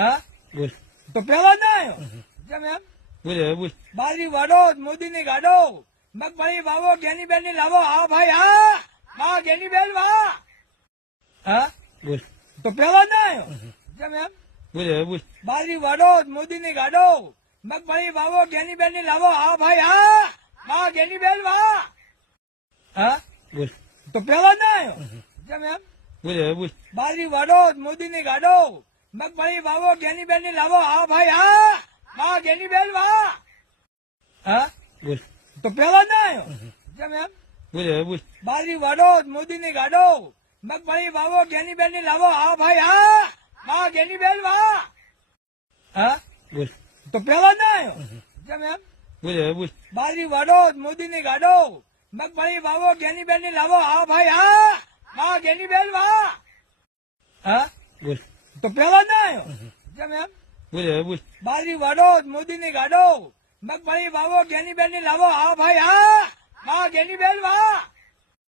હા? બોલ. તો પેલો ના આવ્યો કેમ એમ? બોલ હવે બોલ. બાજરી વાડો મોદી ની ગાડો. મગફળી વાવો ગેની બેનની લાવો. હા ભાઈ હા. હા ગેની બેન વાહ. હા? બોલ. તો પેલો ના આવ્યો કેમ એમ? બોલ હવે બોલ. બાજરી વાડો મોદી ની ગાડો. મગફળી વાવો ગેની બેનની લાવો. હા ભાઈ હા. હા ગેની બેન વાહ. હા? બોલ. તો પેલો ના આવ્યો કેમ એમ? બોલ હવે બોલ. બાજરી વાડો મોદી ની ગાડો. મગફળી વાવો ગેની બેનની લાવો. હા ભાઈ હા. હા ગેની બેન વાહ. હા? બોલ. તો પેલા ના આવ્યો? કેમ એમ? બોલ હવે બોલ. બારી વાડો મોદી ની ગાડો મગફળી વાવો ગેની બેનની લાવો. હા ભાઈ હા. હા ગેની બેન વાહ. હા? બોલ. તો પેલા ના આવ્યો? કેમ એમ? બોલ હવે બોલ. બારી વાડો મોદી ની ગાડો મગફળી વાવો ગેની બેનની લાવો. હા ભાઈ હા. હા ગેની બેન વાહ. હા? બોલ. તો પેલો ના. આવ્યો કેમ એમ? બોલ હવે બોલ. બાજરી વાડો મોદી ની ગાડો. મગફળી વાવો ગેની બેનની લાવો. હા ભાઈ હા. હા ગેની બેન વાહ.